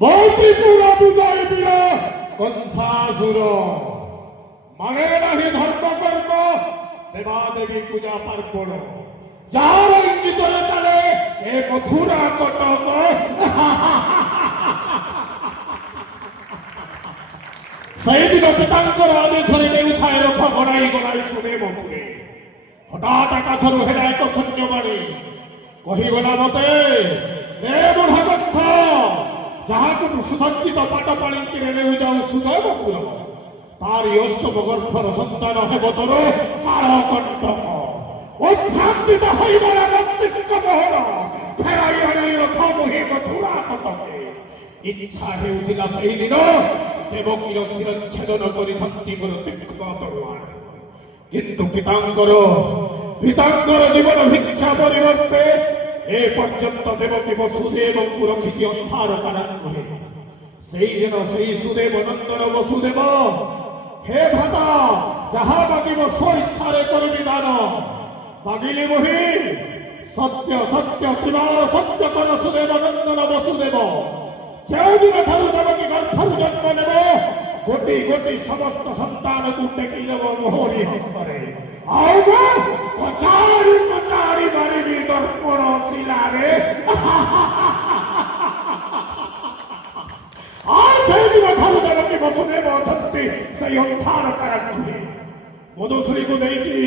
বৌদ্ধিপুরা বিজয় বীর কংসাসুর মানে নাহি ধর্ম কর্ম দেবাদেবী পূজা পার্বণ যার ইঙ্গিতরে তালে এ মথুরা কটক সেইদিন পিতাঙ্কর আদেশরে নেউথায় রথ গড়াই গড়াই সুদেবপুরে হঠাৎ আকাশରୁ ହେଲା ଏକ ସୈନ୍ୟବାଣୀ କହିଗଲା ମତେ ଏ ବୁଢ଼ା କଂସ ଯାହାକୁ ସୁସଜ୍ଜିତ ପାଟ ପାଣିକିରେ ନେଉଯାଉ ସୁଦେବପୁର ତାରି ଅଷ୍ଟମ ଗର୍ଭର ସନ୍ତାନ ହେବ ତୋର କାଳକଣ୍ଟକ ଉତ୍ଥାପିତ ହୋଇଗଲା ମସ୍ତିଷ୍କ ମୋହର ଫେରାଇ ଆଣି ରଥ ମୋହି ମଥୁରା କଟକେ ଇଚ୍ଛା ହେଉଥିଲା ସେହିଦିନ ଦେବକୀର ଶିରଚ୍ଛେଦନ କରି ଧନ୍ତୀଙ୍କର ତୀକ୍ଷ୍ଣ ତଲୱାର কিন্তু পিতাঙ্কর জীবন ভিক্ষা পরিবর্তে এ পর্যন্ত দেবকী বসুদেবଙ୍କୁ রক্ষিতি ଅନ୍ଧାର କାରାଗୃହେ ସେଇଦିନ ସେଇ ସୁଦେବ ନନ୍ଦନ ବସୁଦେବ ହେ ଭ୍ରାତା ଯାହା ମାଗିବ ସ୍ୱଇଚ୍ଛାରେ କରିବି ଦାନ ମାଗିଲି ମୋହି ସତ୍ୟ ସତ୍ୟ ତ୍ରିବାଳ ସତ୍ୟ କର ସୁଦେବ ନନ୍ଦନ ବସୁଦେବ ଯେଉଁଦିନ ଠାରୁ ଦେବକୀ ଗର୍ଭରୁ ଜନ୍ମ ନେବ ଗୋଟି ଗୋଟି ସମସ୍ତ ସନ୍ତାନକୁ ଟେକି ଦେବ ମୋହରି ହସ୍ତରେ ଆଉ କଚାରି କଚାରି ମାରିବି ଦର୍ପଣ ଶିଳାରେ ଆଉ ସେଇଦିନ ଠାରୁ ଦେବକୀ ବସୁଦେବ ଅଛନ୍ତି ସେଇ ଅନ୍ଧାର କାରାଗୃହେ ମଧୁଶ୍ରୀକୁ ନେଇକି